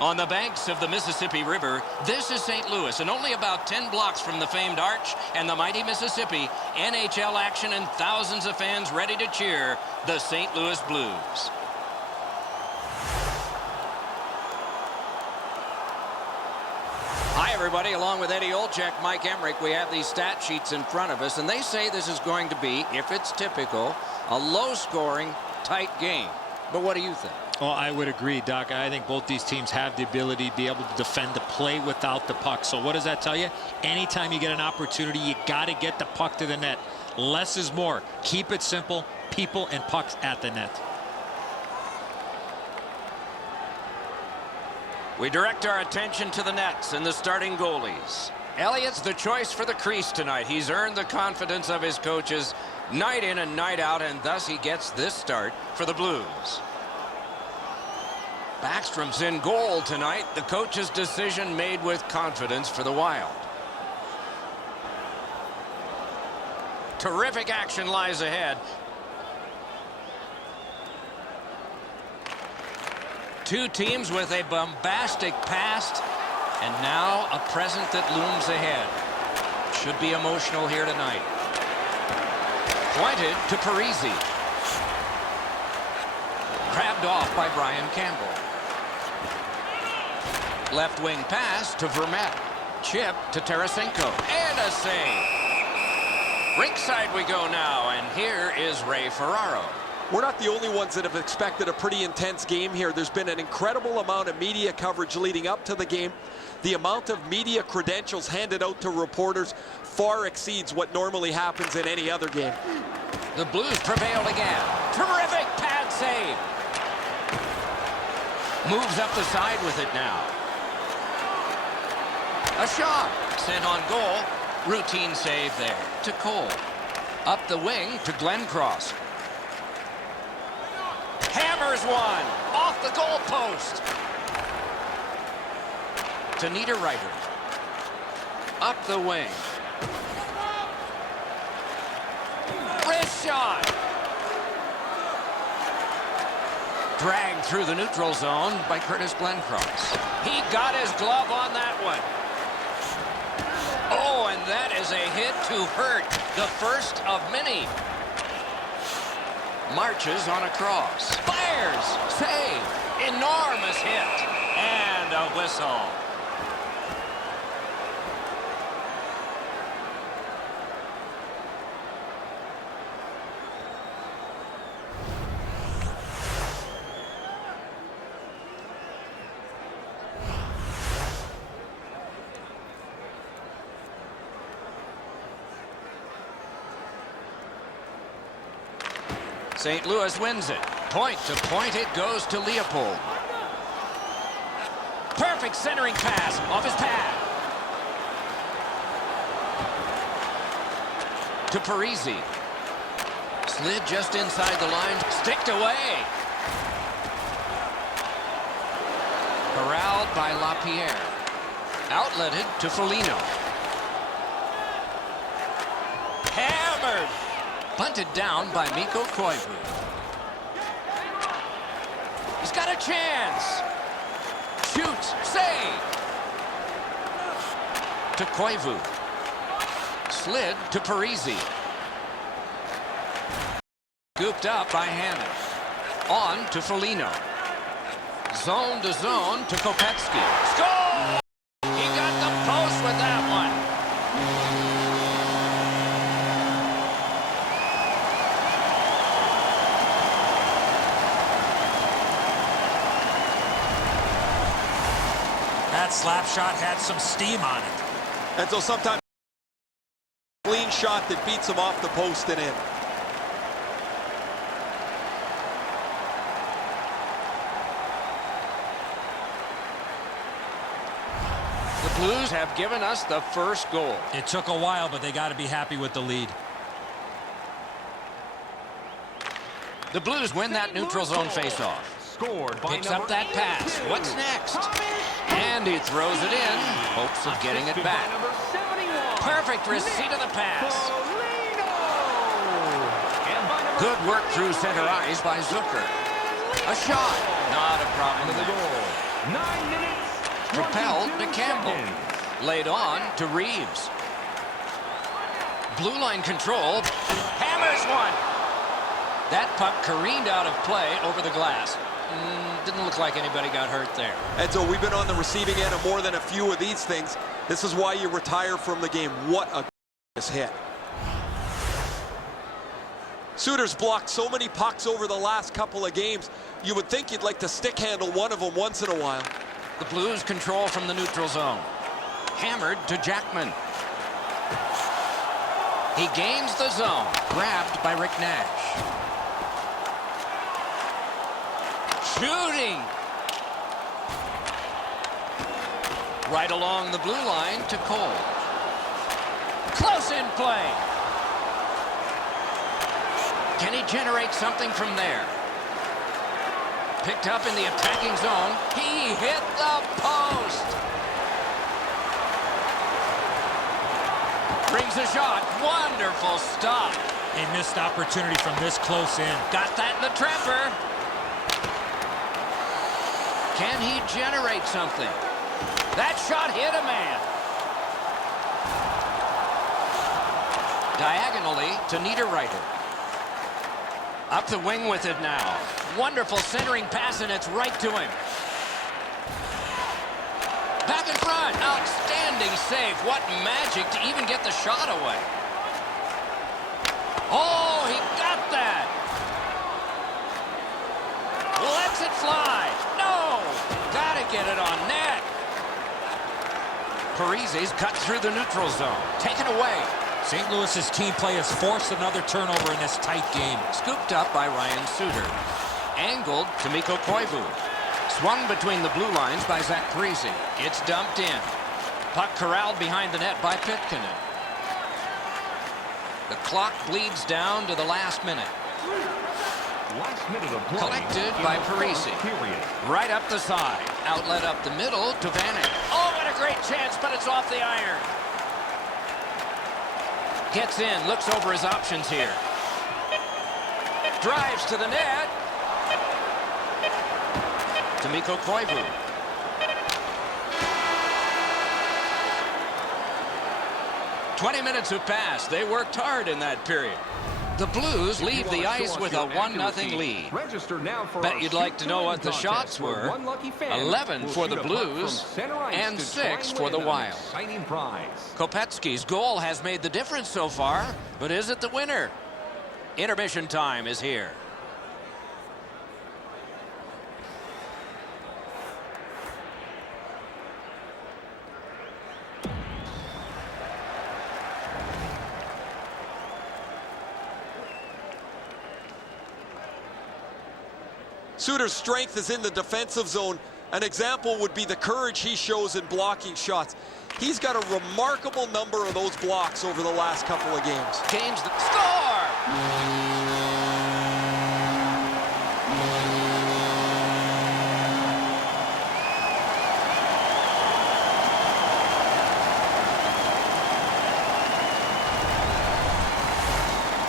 On the banks of the Mississippi River, this is St. Louis, and only about 10 blocks from the famed Arch and the mighty Mississippi, NHL action and thousands of fans ready to cheer the St. Louis Blues. Hi, everybody. Along with Eddie Olczyk, Mike Emmerich, we have these stat sheets in front of us, and they say this is going to be, if it's typical, a low-scoring, tight game. But what do you think? Well, I would agree, Doc. I think both these teams have the ability to be able to defend the play without the puck. So what does that tell you? Anytime you get an opportunity, you got to get the puck to the net. Less is more. Keep it simple. People and pucks at the net. We direct our attention to the nets and the starting goalies. Elliott's the choice for the crease tonight. He's earned the confidence of his coaches night in and night out, and thus he gets this start for the Blues. Backstrom's in goal tonight. The coach's decision made with confidence for the Wild. Terrific action lies ahead. Two teams with a bombastic past, and now a present that looms ahead. Should be emotional here tonight. Pointed to Parisi. Grabbed off by Brian Campbell. Left wing pass to Vermette. Chip to Tarasenko. And a save. Rinkside we go now, and here is Ray Ferraro. We're not the only ones that have expected a pretty intense game here. There's been an incredible amount of media coverage leading up to the game. The amount of media credentials handed out to reporters far exceeds what normally happens in any other game. The Blues prevailed again. Terrific pad save. Moves up the side with it now. A shot sent on goal. Routine save there to Cole. Up the wing to Glenncross. Hammers one off the goal post. To Niederreiter. Up the wing. Wrist shot. Dragged through the neutral zone by Curtis Glenncross. He got his glove on that one. Oh, and that is a hit to hurt. The first of many. Marches on a cross. Fires. Save. Enormous hit. And a whistle. St. Louis wins it. Point to point it goes to Leopold. Perfect centering pass off his pad. To Parisi. Slid just inside the line. Sticked away. Corralled by LaPierre. Outletted to Foligno. Hammered. Bunted down by Mikko Koivu. He's got a chance. Shoots. Save. To Koivu. Slid to Parisi. Scooped up by Hannon. On to Foligno. Zone to zone to Kopetsky. Score! He got the post with that one. That slap shot had some steam on it. And so sometimes a clean shot that beats him off the post and in. The Blues have given us the first goal. It took a while, but they got to be happy with the lead. The Blues win that neutral zone faceoff. Picks up that pass. What's next? And he throws it in. Hopes of getting it back. Perfect receipt of the pass. Good work through center ice by Zucker. A shot. Not a problem there. 9 minutes. Propelled to 22 Campbell. seconds. Laid on to Reeves. Blue line control. Hammers one. That puck careened out of play over the glass. Didn't look like anybody got hurt there. And so we've been on the receiving end of more than a few of these things. This is why you retire from the game. What a hit. Suter's blocked so many pucks over the last couple of games. You would think you'd like to stick handle one of them once in a while. The Blues control from the neutral zone. Hammered to Jackman. He gains the zone. Grabbed by Rick Nash. Shooting. Right along the blue line to Cole. Close in play. Can he generate something from there? Picked up in the attacking zone. He hit the post. Brings a shot. Wonderful stop. A missed opportunity from this close in. Got that in the trapper. Can he generate something? That shot hit a man. Diagonally to Niederreiter. Up the wing with it now. Wonderful centering pass, and it's right to him. Back in front. Outstanding save. What magic to even get the shot away. Oh, he got that. Lets it fly. No. Gotta get it on net. Parise's cut through the neutral zone. Taken away. St. Louis's team play has forced another turnover in this tight game. Scooped up by Ryan Suter. Angled to Mikko Koivu. Swung between the blue lines by Zach Parise. It's dumped in. Puck corralled behind the net by Pitkanen. The clock bleeds down to the last minute. Last minute of play. Collected by Parise. Right up the side. Outlet up the middle to Vanek. Oh, what a great chance, but it's off the iron. Gets in, looks over his options here. Drives to the net. To Mikko Koivu. "20 minutes have passed. They worked hard in that period. The Blues leave the ice with a 1-0 lead. Bet you'd like to know what the shots were. 11 for the Blues and 6 for the Wild. Kopetsky's goal has made the difference so far, but is it the winner? Intermission time is here. Suter's strength is in the defensive zone. An example would be the courage he shows in blocking shots. He's got a remarkable number of those blocks over the last couple of games. Gains the score!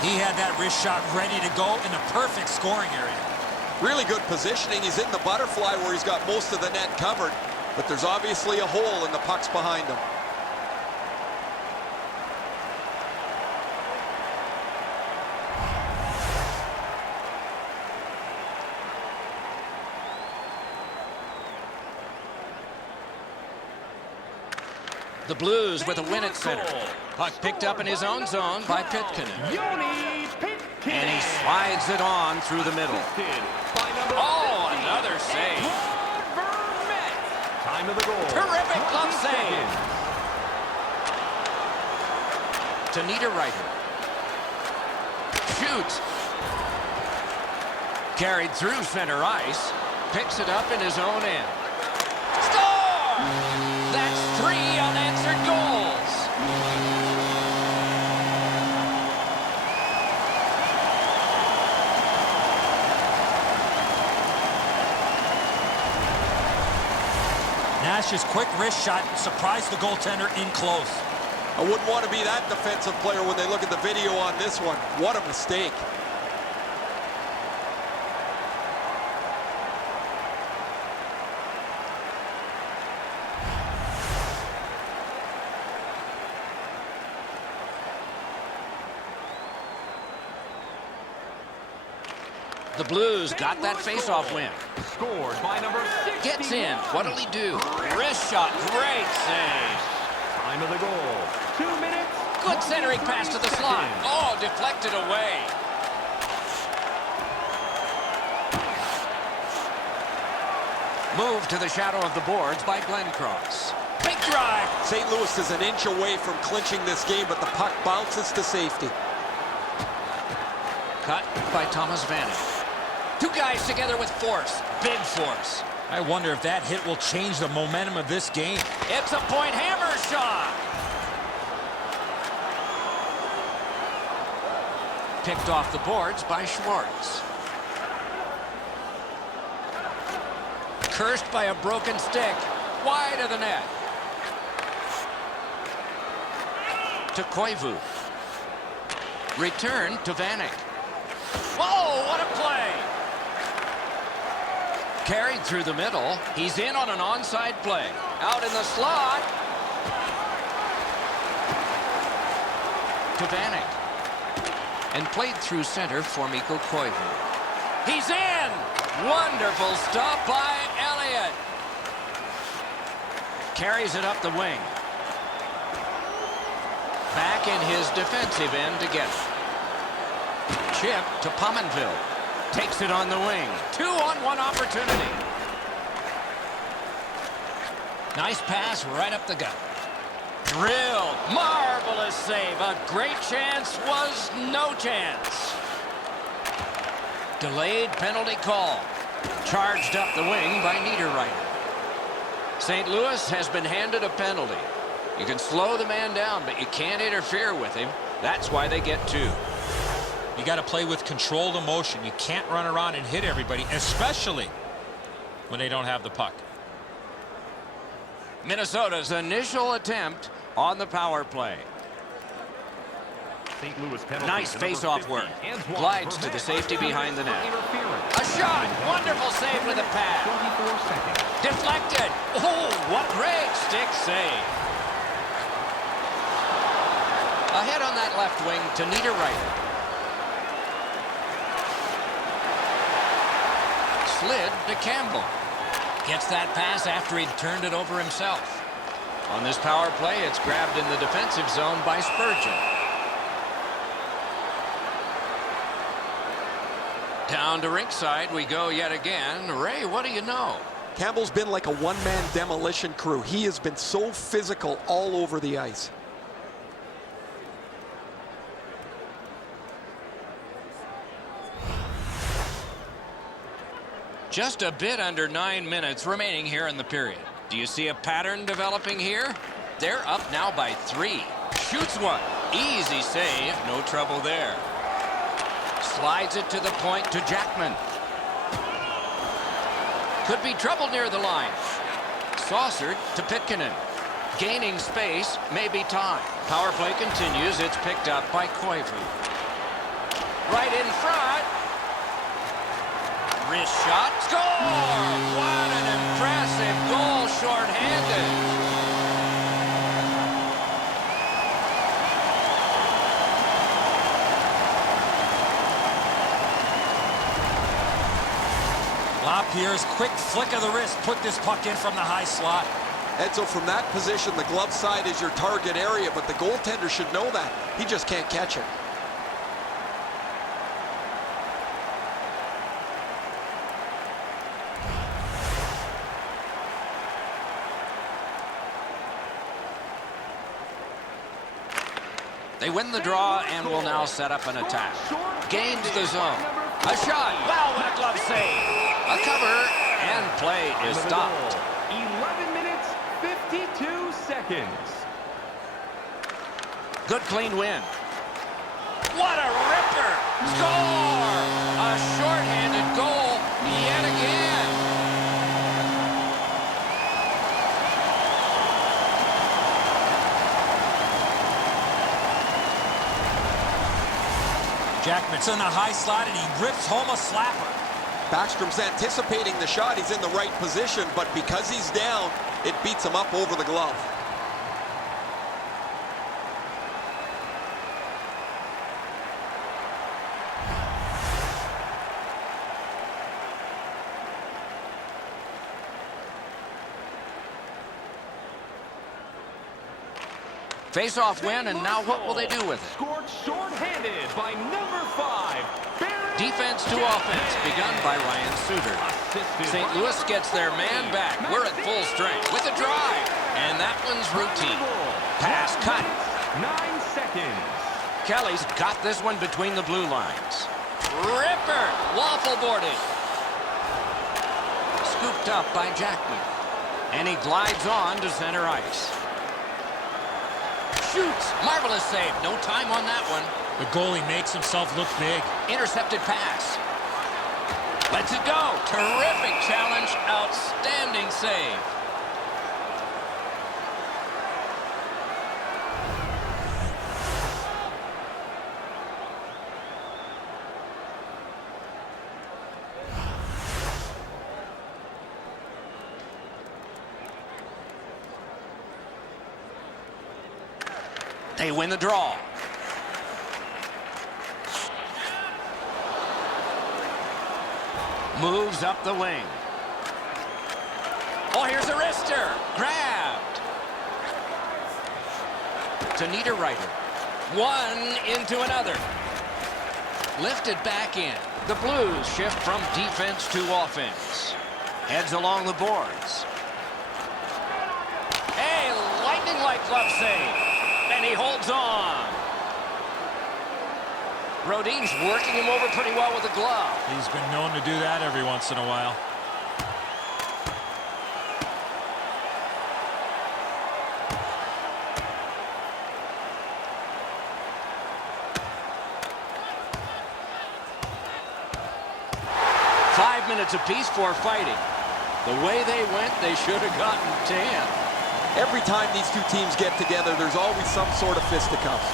He had that wrist shot ready to go in the perfect scoring area. Really good positioning. He's in the butterfly where he's got most of the net covered, but there's obviously a hole and the puck's behind him. The Blues with a win at center. Puck picked up in his own zone by Pitkanen. And he slides it on through the middle. Oh, another save. Time of the goal. Terrific glove save. To Niederreiter. Shoots. Carried through center ice. Picks it up in his own end. Score! That's 3 unanswered goals. Nash's quick wrist shot surprised the goaltender in close. I wouldn't want to be that defensive player when they look at the video on this one. What a mistake. The Blues got that faceoff win. Scored by number 60. Gets in. What'll he do? Wrist shot. Great save. Time of the goal. 2 minutes. Good centering pass to the slot. Oh, deflected away. Move to the shadow of the boards by Glenn Cross. Big drive. St. Louis is an inch away from clinching this game, but the puck bounces to safety. Cut by Thomas Vanek. Two guys together with force. Big force. I wonder if that hit will change the momentum of this game. It's a point hammer shot. Picked off the boards by Schwartz. Cursed by a broken stick. Wide of the net. To Koivu. Return to Vanek. Whoa, what a play! Carried through the middle. He's in on an onside play. Out in the slot. To Vanek. And played through center for Mikko Koivu. He's in! Wonderful stop by Elliott. Carries it up the wing. Back in his defensive end to get it. Chip to Pominville. Takes it on the wing. 2-on-1 opportunity. Nice pass right up the gut. Drilled. Marvelous save. A great chance was no chance. Delayed penalty call. Charged up the wing by Niederreiter. St. Louis has been handed a penalty. You can slow the man down, but you can't interfere with him. That's why they get two. You got to play with controlled emotion. You can't run around and hit everybody, especially when they don't have the puck. Minnesota's initial attempt on the power play. St. Louis penalty. Nice face-off work. Glides to the safety behind the net. A shot. Wonderful save with a pad. 24 seconds. Deflected. Oh, what great stick save. Ahead on that left wing to Niederreiter. Slid to Campbell. Gets that pass after he'd turned it over himself. On this power play, it's grabbed in the defensive zone by Spurgeon. Down to rinkside we go yet again. Ray, what do you know? Campbell's been like a one-man demolition crew. He has been so physical all over the ice. Just a bit under 9 minutes remaining here in the period. Do you see a pattern developing here? They're up now by 3. Shoots one. Easy save. No trouble there. Slides it to the point to Jackman. Could be trouble near the line. Saucered to Pitkanen. Gaining space, maybe time. Power play continues. It's picked up by Koivu. Right in front. Wrist shot. Score! What an impressive goal, shorthanded. LaPierre's quick flick of the wrist put this puck in from the high slot. And so from that position, the glove side is your target area, but the goaltender should know that. He just can't catch it. They win the draw and will now set up an attack. Gains the zone. A shot. Wow, what a glove save. A cover and play is stopped. 11 minutes, 52 seconds. Good clean win. What a ripper. Score! A shorthanded goal yet again. Jackman's in the high slot, and he rips home a slapper. Backstrom's anticipating the shot. He's in the right position, but because he's down, it beats him up over the glove. Face-off win, and now what will they do with it? Scored short-handed by number 5. Defense to offense, begun by Ryan Suter. St. Louis gets their man back. We're at full strength with a drive, and that one's routine. Pass cut. 9 seconds. Kelly's got this one between the blue lines. Ripper, waffle boarded. Scooped up by Jackman. And he glides on to center ice. Shoots, marvelous save. No time on that one. The goalie makes himself look big. Intercepted pass. Lets it go. Terrific challenge. Outstanding save. They win the draw. Moves up the wing. Oh, here's a wrister. Grabbed. To Niederreiter. One into another. Lifted back in. The Blues shift from defense to offense. Heads along the boards. Hey, lightning-like glove save. And he holds on. Rodin's working him over pretty well with the glove. He's been known to do that every once in a while. Five minutes apiece for fighting. The way they went, they should have gotten 10. Every time these two teams get together, there's always some sort of fisticuffs.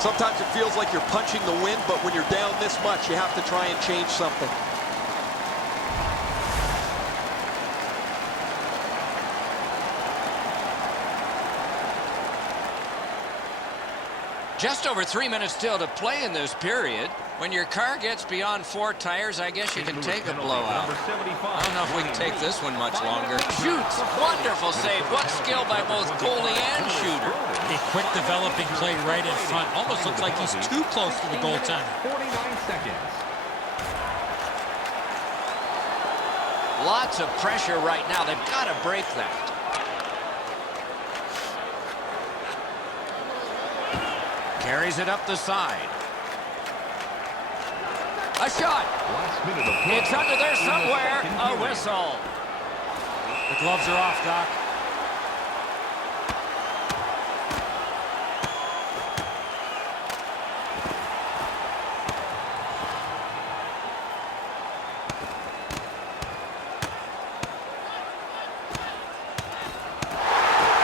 Sometimes it feels like you're punching the wind, but when you're down this much, you have to try and change something. Just over 3 minutes still to play in this period. When your car gets beyond 4 tires, I guess you can take a blowout. I don't know if we can take this one much longer. Shoots! Wonderful save. What skill by both goalie and shooter. A quick developing play right in front. Almost looks like he's too close to the goaltender. 49 seconds. Lots of pressure right now. They've got to break that. Carries it up the side. A shot. It's under there somewhere. A whistle. The gloves are off, Doc.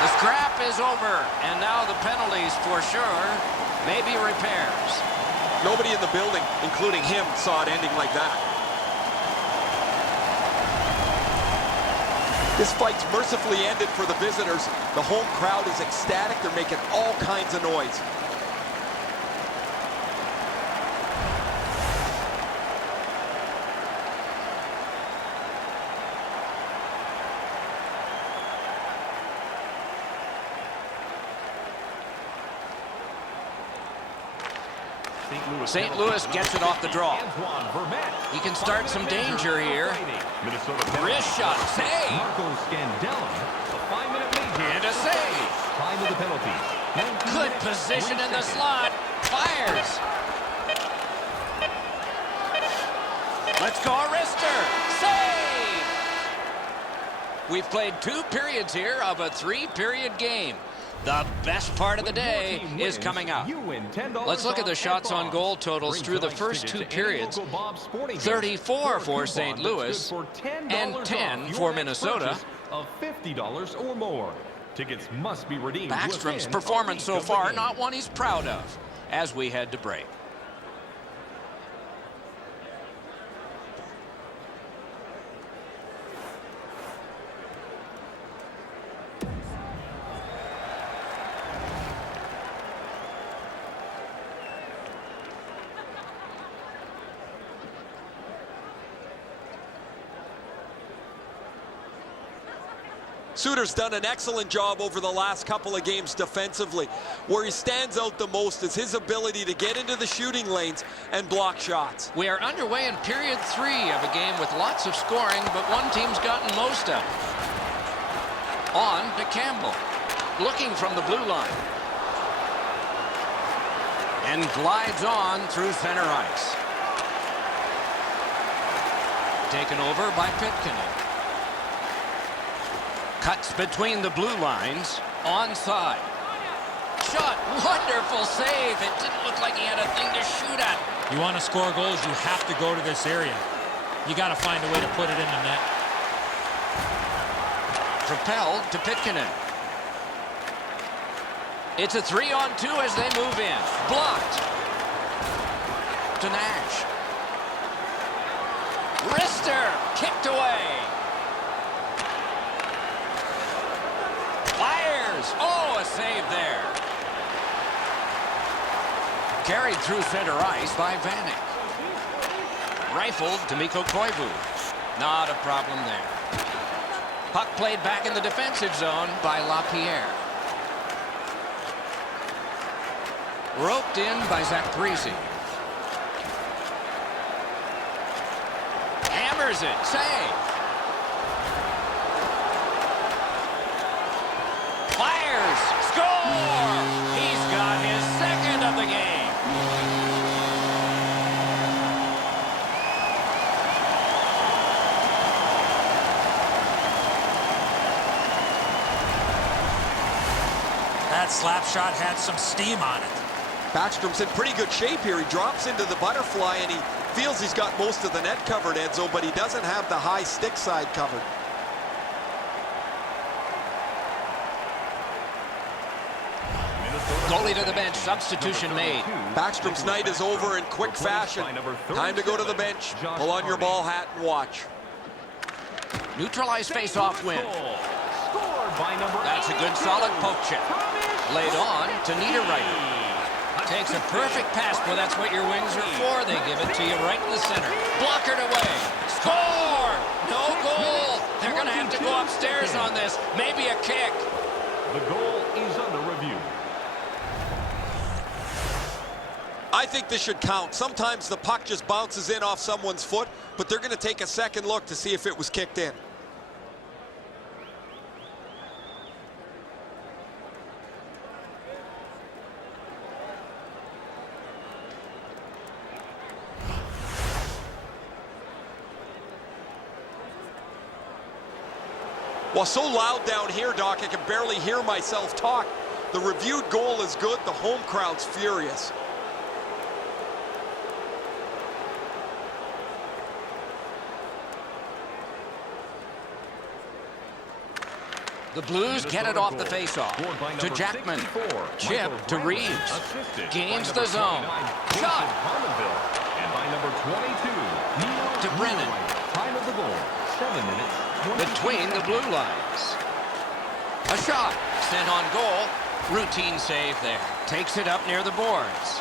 The scrap is over, and now the penalties for sure. Maybe repairs. Nobody in the building, including him, saw it ending like that. This fight's mercifully ended for the visitors. The home crowd is ecstatic. They're making all kinds of noise. St. Louis gets it off the draw. He can start some danger here. Wrist shot, save. And a save. Good position in the slot. Fires. Let's go, wrister. Save. We've played 2 periods here of a 3-period game. The best part of the day is coming up. Let's look at the shots on goal totals through the first 2 periods. 34 for St. Louis and 10 for Minnesota. $50 or more. Tickets must be redeemed. Backstrom's performance so far, not one he's proud of, as we head to break. Suter's done an excellent job over the last couple of games defensively. Where he stands out the most is his ability to get into the shooting lanes and block shots. We are underway in period 3 of a game with lots of scoring, but one team's gotten most of it. On to Campbell, looking from the blue line. And glides on through center ice. Taken over by Pitkanen. Cuts between the blue lines, onside. Shot, wonderful save. It didn't look like he had a thing to shoot at. You want to score goals, you have to go to this area. You got to find a way to put it in the net. Propelled to Pitkanen. It's a 3-on-2 as they move in. Blocked. To Nash. Wrister kicked away. Fires. Oh, a save there. Carried through center ice by Vanek. Rifled to Mikko Koivu. Not a problem there. Puck played back in the defensive zone by LaPierre. Roped in by Zach Parise. Hammers it. Save. Fires. Score! He's got his second of the game. That slap shot had some steam on it. Backstrom's in pretty good shape here. He drops into the butterfly and he feels he's got most of the net covered, Enzo, but he doesn't have the high stick side covered. Goalie to the bench. Substitution made. Backstrom's night is over in quick fashion. Time to go to the bench. Pull on your ball hat and watch. Neutralized face-off win. That's a good solid poke check. Laid on to Niederreiter. Takes a perfect pass. Well, that's what your wings are for. They give it to you right in the center. Blockered away. Score! No goal. They're going to have to go upstairs on this. Maybe a kick. The goal is under review. I think this should count. Sometimes the puck just bounces in off someone's foot, but they're going to take a second look to see if it was kicked in. Well, so loud down here, Doc, I can barely hear myself talk. The reviewed goal is good. The home crowd's furious. The Blues get it off the faceoff. To Jackman. Chip to Reeves. Gains the zone. Shot. And by number 22, To Brennan. time of the goal, 7 minutes. Between the blue lines. A shot. Sent on goal. Routine save there. Takes it up near the boards.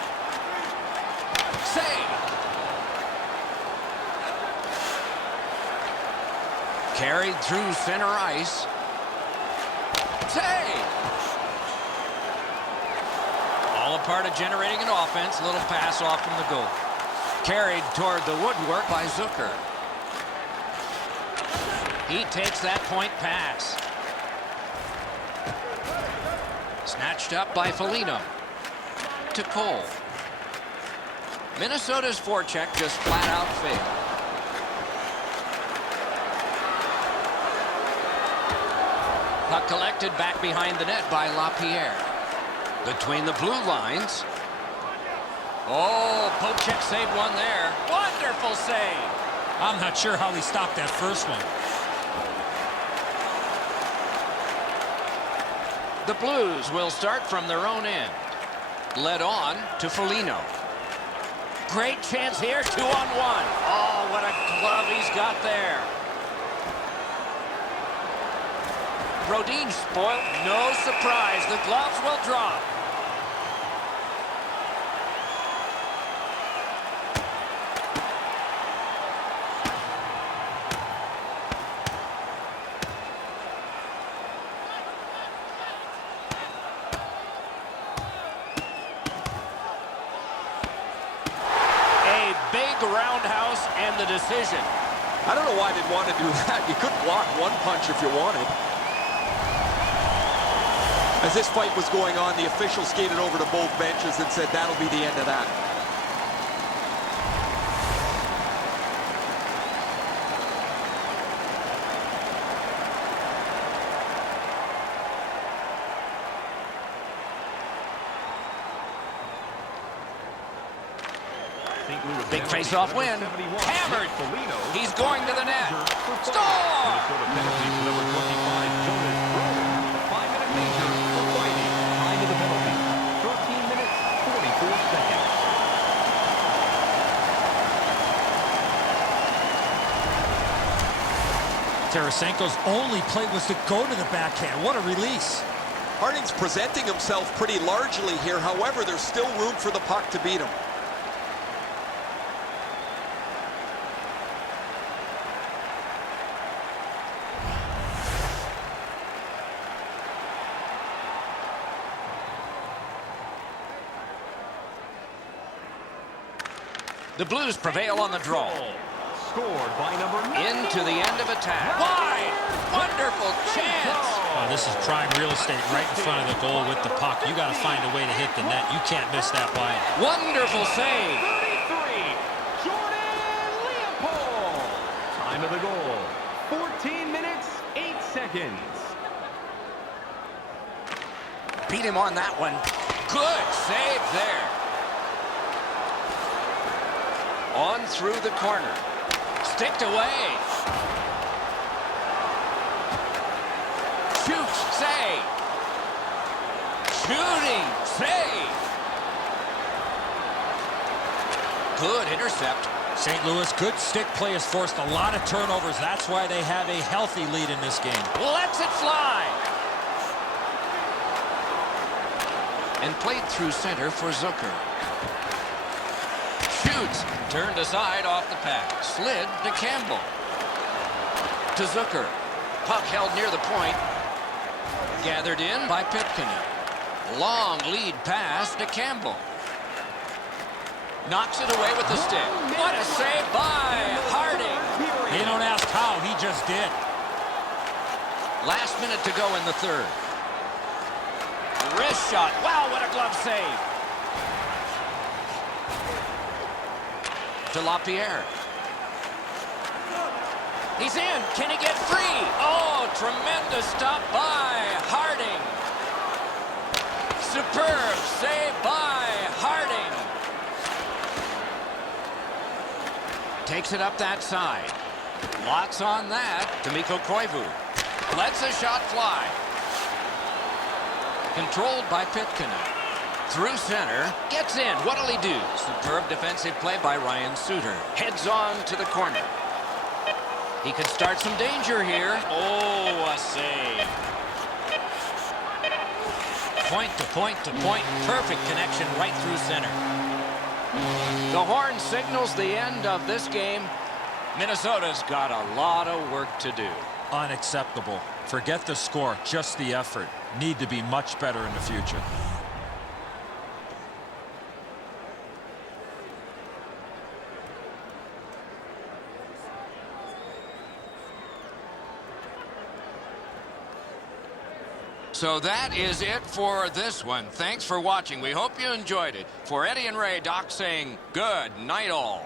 Save. Carried through center ice. Save. All a part of generating an offense. Little pass off from the goal. Carried toward the woodwork by Zucker. He takes that point pass. Snatched up by Foligno. To Cole. Minnesota's forecheck just flat out failed. Puck collected back behind the net by LaPierre. Between the blue lines. Oh, poke check saved one there. Wonderful save. I'm not sure how he stopped that first one. The Blues will start from their own end. Led on to Foligno. Great chance here, 2-on-1. Oh, what a glove he's got there. Brodin spoiled. No surprise, the gloves will drop. decision. I don't know why they'd want to do that. You could block one punch if you wanted. As this fight was going on, the official skated over to both benches and said that'll be the end of that. Big face-off win. Hammered. He's going to the net. Score! Tarasenko's only play was to go to the backhand. What a release. Harding's presenting himself pretty largely here. However, there's still room for the puck to beat him. The Blues prevail on the draw. Scored by number 9. Into the end of attack. Wide! Wonderful chance! Oh, this is prime real estate right in front of the goal with the puck. You got to find a way to hit the net. You can't miss that wide. Wonderful save. 33, Jordan Leopold. Time of the goal, 14 minutes, 8 seconds. Beat him on that one. Good save there. On through the corner. Sticked away. Shoots, save. Shooting, save. Good intercept. St. Louis, good stick play has forced a lot of turnovers. That's why they have a healthy lead in this game. Lets it fly. And played through center for Zucker. Shoots. Turned aside off the pack. Slid to Campbell. To Zucker. Puck held near the point. Gathered in by Pitkin. Long lead pass to Campbell. Knocks it away with the stick. What a save by Harding. They don't ask how, he just did. Last minute to go in the third. Wrist shot. Wow, what a glove save. To LaPierre. He's in. Can he get free? Oh, tremendous stop by Harding. Superb save by Harding. Takes it up that side. Lots on that to Mikko Koivu. Lets a shot fly. Controlled by Pitkin. Through center, gets in. What'll he do? Superb defensive play by Ryan Suter. Heads on to the corner. He could start some danger here. Oh, a save. Point to point to point. Perfect connection right through center. The horn signals the end of this game. Minnesota's got a lot of work to do. Unacceptable. Forget the score, just the effort. Need to be much better in the future. So that is it for this one. Thanks for watching. We hope you enjoyed it. For Eddie and Ray, Doc saying good night all.